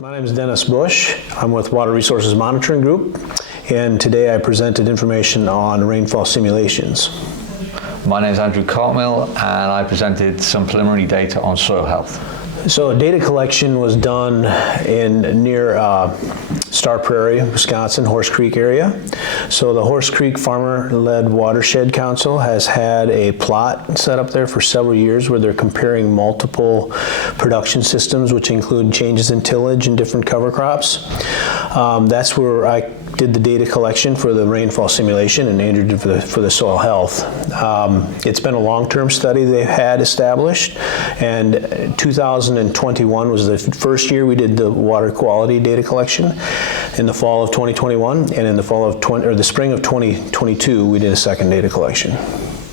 My name is Dennis Bush. I'm with Water Resources Monitoring Group, and today I presented information on rainfall simulations. My name is Andrew Cartmill, and I presented some preliminary data on soil health. So data collection was done near Star Prairie, Wisconsin, Horse Creek area. So the Horse Creek Farmer-Led Watershed Council has had a plot set up there for several years where they're comparing multiple production systems, which include changes in tillage and different cover crops. That's where I did the data collection for the rainfall simulation, and Andrew did for the soil health. It's been a long-term study they've had established, and 2021 was the first year we did the water quality data collection. In the fall of 2021, and in the the spring of 2022, we did a second data collection.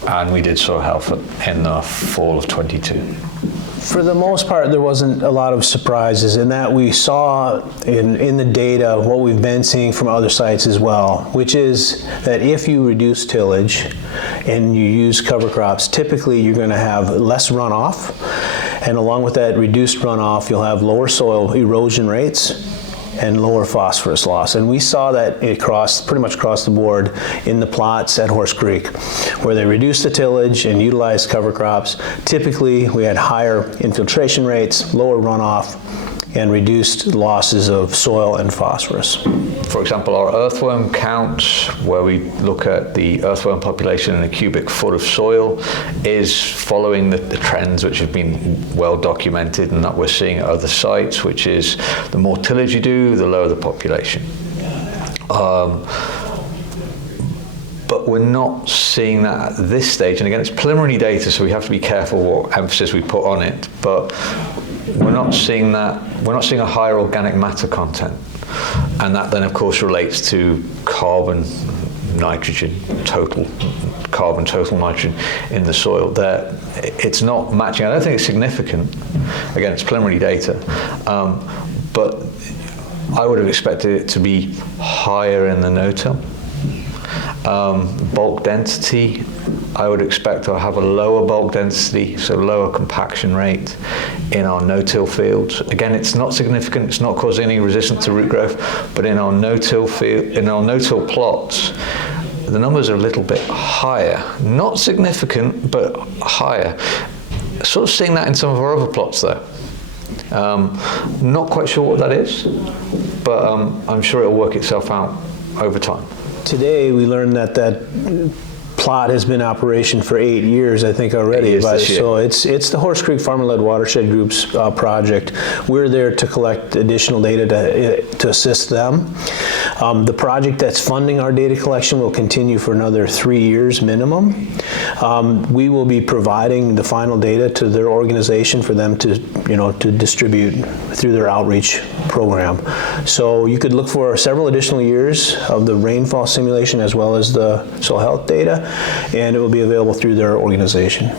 And we did soil health in the fall of 22. For the most part, there wasn't a lot of surprises in that we saw in the data what we've been seeing from other sites as well, which is that if you reduce tillage and you use cover crops, typically you're going to have less runoff, and along with that reduced runoff, you'll have lower soil erosion rates and lower phosphorus loss. And we saw that pretty much across the board in the plots at Horse Creek, where they reduced the tillage and utilized cover crops. Typically, we had higher infiltration rates, lower runoff, and reduced losses of soil and phosphorus. For example, our earthworm count, where we look at the earthworm population in a cubic foot of soil, is following the trends which have been well documented and that we're seeing at other sites, which is the more tillage you do, the lower the population. But we're not seeing that at this stage, and again, it's preliminary data, so we have to be careful what emphasis we put on it, but we're not seeing that. We're not seeing a higher organic matter content, and that then of course relates to total nitrogen in the soil. That it's not matching. I don't think it's significant. Again, it's preliminary data, but I would have expected it to be higher in the no-till. Bulk density, I would expect to have a lower bulk density, so lower compaction rate in our no-till fields. Again, it's not significant, it's not causing any resistance to root growth, but in our no-till plots, the numbers are a little bit higher. Not significant, but higher. Sort of seeing that in some of our other plots though. Not quite sure what that is, but I'm sure it'll work itself out over time. Today, we learned that plot has been in operation for 8 years, I think, already. So it's the Horse Creek Farmer-Led Watershed Group's project. We're there to collect additional data to assist them. The project that's funding our data collection will continue for another 3 years minimum. We will be providing the final data to their organization for them to distribute through their outreach program. So you could look for several additional years of the rainfall simulation as well as the soil health data, and it will be available through their organization.